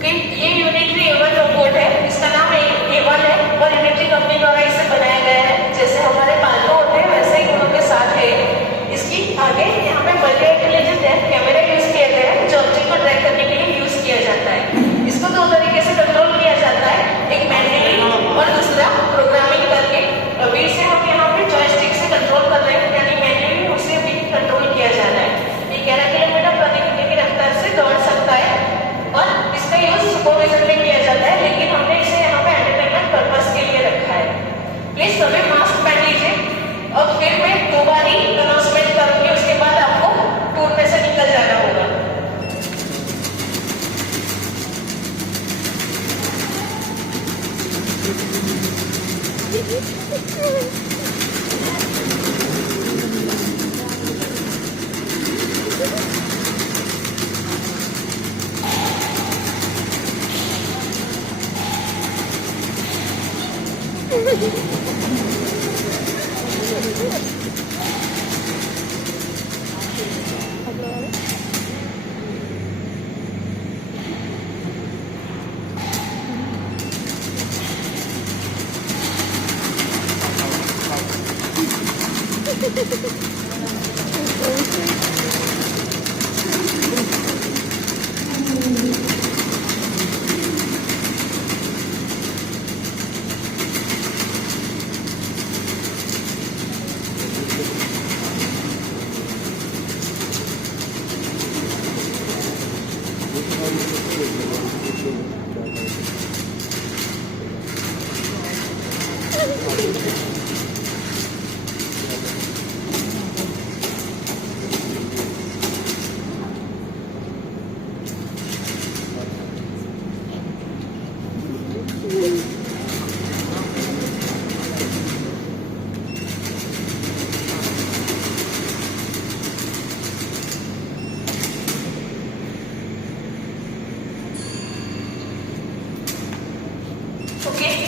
Okay, ये unitary Avon robot है, इसका नाम एवन है और यूनिटरी कंपनी द्वारा इसे बनाया गया है। जैसे हमारे पालतू होते हैं वैसे ही गुणों के साथ है। इसकी आगे यहाँ पे मल्टी इंटेलिजेंट कैमरा यूज किए गए हैं जो ऑब्जेक्ट को ट्रैक करने के लिए यूज किया जाता है। इसको दो तरीके से कंट्रोल किया जाता है, एक मैन्युअली और दूसरा प्रोग्रामिंग करके। अभी इसे हम यहाँ पे जॉयस्टिक से कंट्रोल कर रहे हैं, यानी मैन्युअली उसे भी कंट्रोल किया जा रहा है। ये 11 किलोमीटर प्रति घंटे की रफ्तार से दौड़ सकता है और इसका यूज सुपरविजन में किया जाता है, लेकिन हमने इसे यहाँ पे एंटरटेनमेंट पर्पस के लिए रखा है। प्लीज सभी मास्क पहन लीजिए। अब फिर मैं 2 बार ही अनाउंसमेंट करूंगी, उसके बाद आपको टूर में से निकल जाना होगा। Thank you.